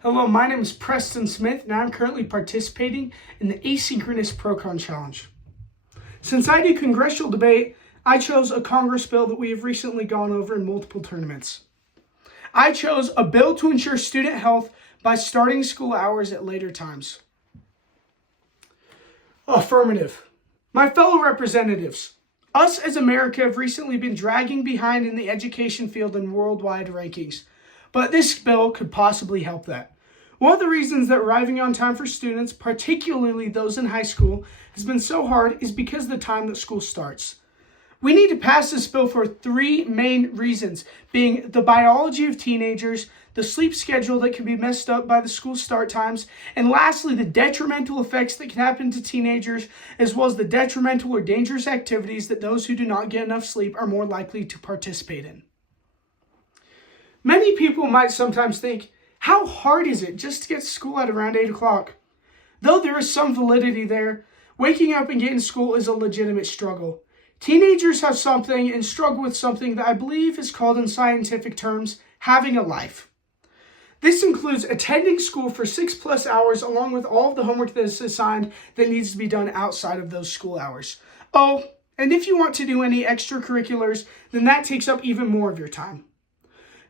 Hello, my name is Preston Smith, and I'm currently participating in the Asynchronous Procon Challenge. Since I do congressional debate, I chose a Congress bill that we have recently gone over in multiple tournaments. I chose a bill to ensure student health by starting school hours at later times. Affirmative. My fellow representatives, us as America have recently been dragging behind in the education field in worldwide rankings, but this bill could possibly help that. One of the reasons that arriving on time for students, particularly those in high school, has been so hard is because of the time that school starts. We need to pass this bill for three main reasons, being the biology of teenagers, the sleep schedule that can be messed up by the school start times, and lastly, the detrimental effects that can happen to teenagers, as well as the detrimental or dangerous activities that those who do not get enough sleep are more likely to participate in. Many people might sometimes think, how hard is it just to get to school at around 8 o'clock? Though there is some validity there, waking up and getting to school is a legitimate struggle. Teenagers have something and struggle with something that I believe is called in scientific terms, having a life. This includes attending school for 6+ hours along with all of the homework that is assigned that needs to be done outside of those school hours. Oh, and if you want to do any extracurriculars, then that takes up even more of your time.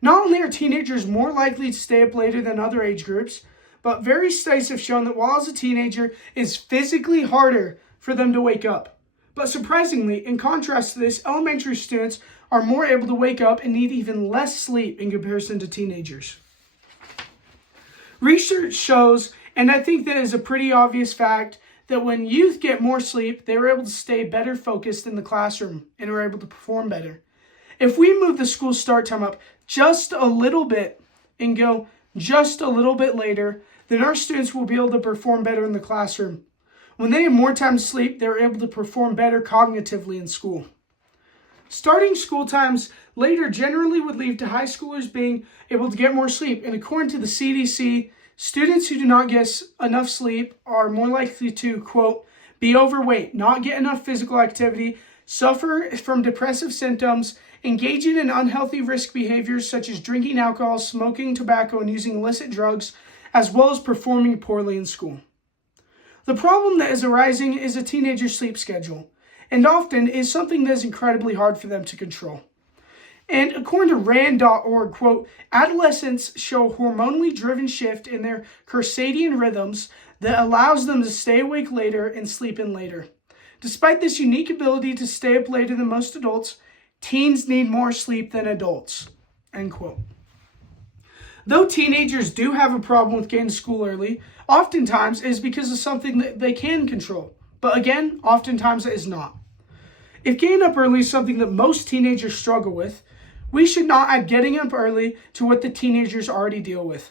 Not only are teenagers more likely to stay up later than other age groups, but various studies have shown that while as a teenager, it's physically harder for them to wake up. But surprisingly, in contrast to this, elementary students are more able to wake up and need even less sleep in comparison to teenagers. Research shows, and I think that is a pretty obvious fact, that when youth get more sleep, they are able to stay better focused in the classroom and are able to perform better. If we move the school start time up just a little bit and go just a little bit later, then our students will be able to perform better in the classroom. When they have more time to sleep, they're able to perform better cognitively in school. Starting school times later generally would lead to high schoolers being able to get more sleep. And according to the CDC, students who do not get enough sleep are more likely to, quote, be overweight, not get enough physical activity, suffer from depressive symptoms, engaging in unhealthy risk behaviors such as drinking alcohol, smoking tobacco, and using illicit drugs, as well as performing poorly in school. The problem that is arising is a teenager's sleep schedule, and often is something that is incredibly hard for them to control. And according to RAND.org, quote, adolescents show a hormonally driven shift in their circadian rhythms that allows them to stay awake later and sleep in later. Despite this unique ability to stay up later than most adults, teens need more sleep than adults, end quote. Though teenagers do have a problem with getting to school early, oftentimes it is because of something that they can control. But again, oftentimes it is not. If getting up early is something that most teenagers struggle with, we should not add getting up early to what the teenagers already deal with.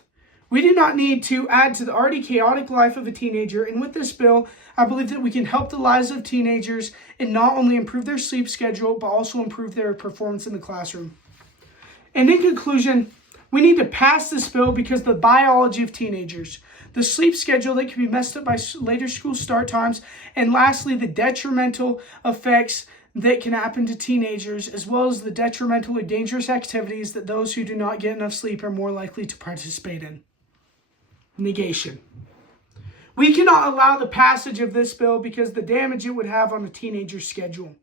We do not need to add to the already chaotic life of a teenager, and with this bill, I believe that we can help the lives of teenagers and not only improve their sleep schedule, but also improve their performance in the classroom. And in conclusion, we need to pass this bill because the biology of teenagers, the sleep schedule that can be messed up by later school start times, and lastly, the detrimental effects that can happen to teenagers, as well as the detrimental or dangerous activities that those who do not get enough sleep are more likely to participate in. Negation. We cannot allow the passage of this bill because the damage it would have on a teenager's schedule.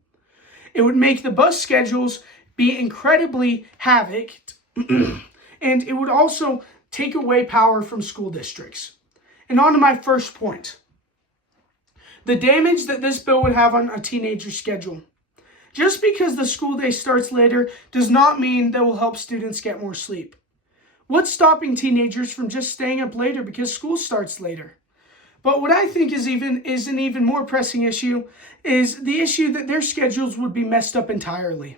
It would make the bus schedules be incredibly havoc, and it would also take away power from school districts. And on to my first point. The damage that this bill would have on a teenager's schedule. Just because the school day starts later does not mean that will help students get more sleep. What's stopping teenagers from just staying up later because school starts later? But what I think is an even more pressing issue is the issue that their schedules would be messed up entirely.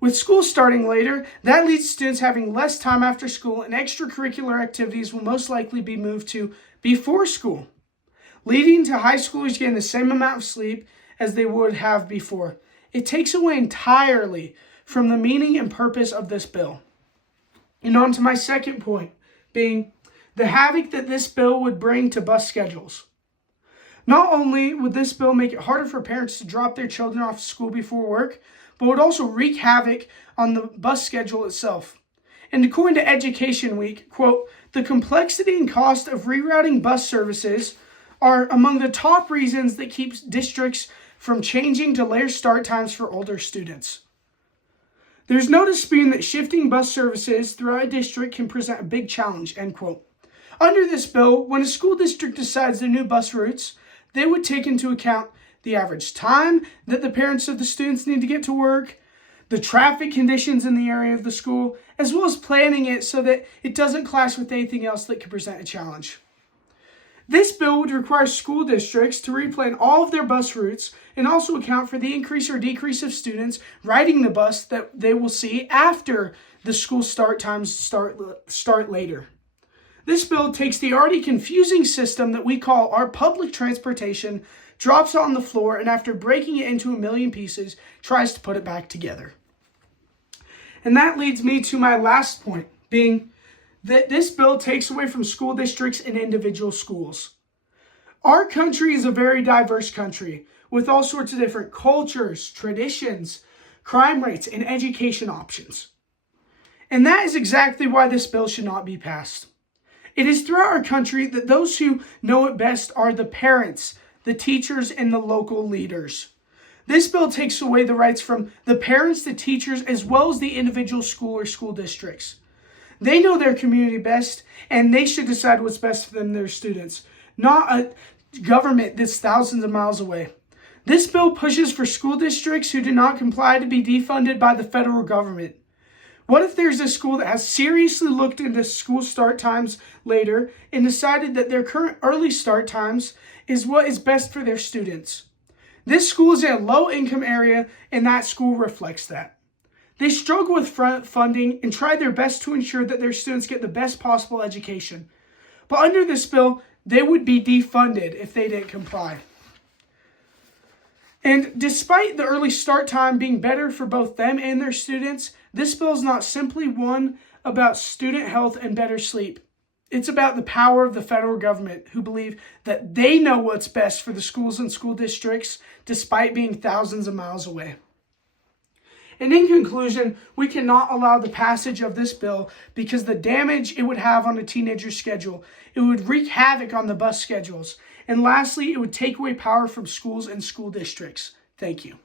With school starting later, that leads to students having less time after school, and extracurricular activities will most likely be moved to before school, leading to high schoolers getting the same amount of sleep as they would have before. It takes away entirely from the meaning and purpose of this bill. And on to my second point, being the havoc that this bill would bring to bus schedules. Not only would this bill make it harder for parents to drop their children off to school before work, but would also wreak havoc on the bus schedule itself. And according to Education Week, quote, the complexity and cost of rerouting bus services are among the top reasons that keeps districts from changing to later start times for older students. There's no disputing that shifting bus services throughout a district can present a big challenge, end quote. Under this bill, when a school district decides their new bus routes, they would take into account the average time that the parents of the students need to get to work, the traffic conditions in the area of the school, as well as planning it so that it doesn't clash with anything else that could present a challenge. This bill would require school districts to replan all of their bus routes and also account for the increase or decrease of students riding the bus that they will see after the school start times start later. This bill takes the already confusing system that we call our public transportation, drops it on the floor, and after breaking it into a million pieces, tries to put it back together. And that leads me to my last point, being that this bill takes away from school districts and individual schools. Our country is a very diverse country with all sorts of different cultures, traditions, crime rates, and education options. And that is exactly why this bill should not be passed. It is throughout our country that those who know it best are the parents, the teachers, and the local leaders. This bill takes away the rights from the parents, the teachers, as well as the individual school or school districts. They know their community best, and they should decide what's best for them and their students, not a government that's thousands of miles away. This bill pushes for school districts who do not comply to be defunded by the federal government. What if there's a school that has seriously looked into school start times later and decided that their current early start times is what is best for their students? This school is in a low-income area, and that school reflects that. They struggle with funding and try their best to ensure that their students get the best possible education. But under this bill, they would be defunded if they didn't comply. And despite the early start time being better for both them and their students, this bill is not simply one about student health and better sleep. It's about the power of the federal government, who believe that they know what's best for the schools and school districts, despite being thousands of miles away. And in conclusion, we cannot allow the passage of this bill because the damage it would have on a teenager's schedule. It would wreak havoc on the bus schedules. And lastly, it would take away power from schools and school districts. Thank you.